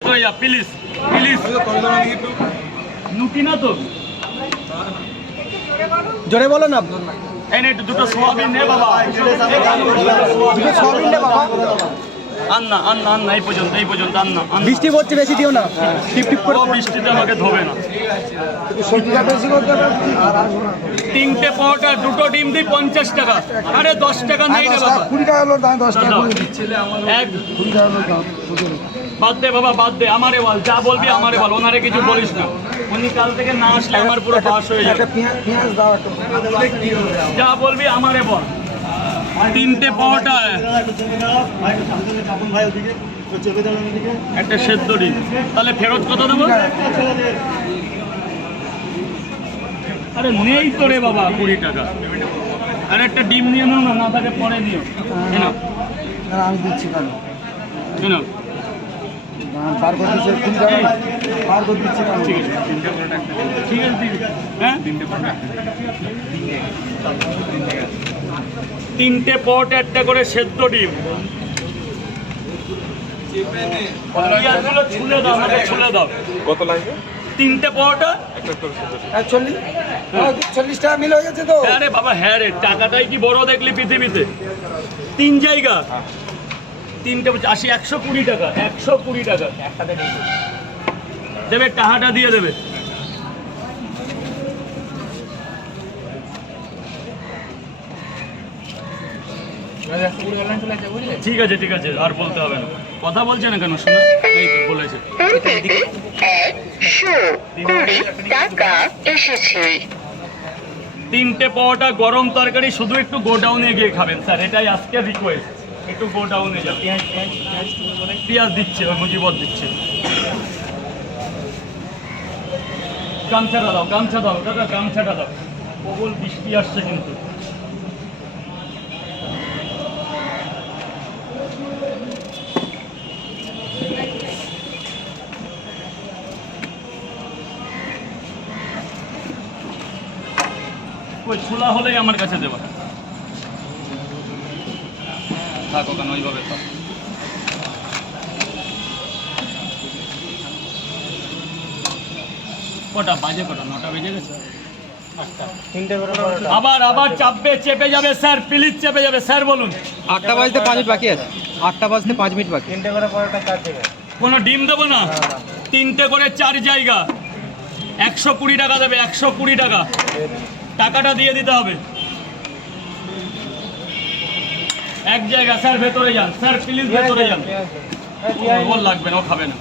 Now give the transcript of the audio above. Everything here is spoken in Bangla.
প্লিজ প্লিজ লুকি না তো জোরে বলো না। এই নে দুটো সোয়াবিন নে বাবা, দুটো সয়াবিন নে বাবা। আন্না এই পর্যন্ত আন্না। বৃষ্টি পড়ছে, বেশি দিও না। টিপ টিপ করে বৃষ্টিতে আমাকে ধোবে না। সবজিটা বেশি করতে হবে। 3টে পরোটা 2টো ডিম দিই 50 টাকা। আরে 10 টাকা নেই রে বাবা। 20 টাকা হলো, 10 টাকা করে দিচ্ছি। এক 20 টাকা হলো দাও। বাদ দে বাবা, বাদ দে, আমারে বল, যা বলবি আমারে বল, ওনারে কিছু বলিস না। উনি কাল থেকে না আসলে আমার পুরো পাস হয়ে যাবে। একটা পেঁয়াজ দাও একটা। যা বলবি আমারে বল। 3টে পরোটা, একটা সেদ্ধ ডিম, তাহলে ফেরত কত দেবো? আরে নেই তো রে বাবা 20 টাকা। আর একটা ডিম নিয়ে নাও না, না থাকে পরে দিও। না আমি দিচ্ছি কারণ কেন? পার করে দিচ্ছি 20 টাকা পার করে দিচ্ছি কারণ ঠিক আছে দিবি। হ্যাঁ 3টে পরোটা, একটা করে সেদ্ধ ডিম। পেঁয়াজগুলো ছুলে দাও, আমাকে ছুলে দাও। কত লাগবে? 3টে পরোটা 40 টাকা মিল হয়ে গেছে তো। আরে বাবা হ্যাঁ রে, টাকাটাই কি বড় দেখলি পৃথিবীতে? 3 জায়গা 3টে 80, 120 টাকা, 120 টাকা দেবে, টাকাটা দিয়ে দেবে। ঠিক আছে ঠিক আছে, আর বলতে হবে না। কথা বলছে না কেন? শোনো, এই তো বলেছে। 3টে পরোটা, গরম তরকারি, শুধু একটু গোডাউনে গিয়ে খাবেন স্যার, এটাই আজকের রিকোয়েস্ট। একটু গোডাউনে যান। পেঁয়াজ দিচ্ছে, ওই মুজিবত দিচ্ছে। গামছাটা দাও, গামছা দাও দাদা, গামছাটা দাও। প্রবল বৃষ্টি আসছে কিন্তু। ওই ছোলা হলেই আমার কাছে দেবা। থাকো কেন ওইভাবে থাক। কটা বাজে? কটা 9টা বেজে গেছে। আবার চাপবে, চেপে যাবে স্যার, প্লিজ চেপে যাবে স্যার, বলুন। 8টা বাজতে 5 মিনিট বাকি আছে। 8টা বাজতে 5 মিনিট বাকি। 3টে করে পরোটা 4 টাকা। কোনো ডিম দেবো না। 3টে করে 4 জায়গা 120 টাকা দেবে, 120 টাকা। টাকাটা দিয়ে দিতে হবে। এক জায়গা স্যার, ভেতরে যান স্যার, প্লিজ ভেতরে যান। ওর লাগবে না, ও খাবে না।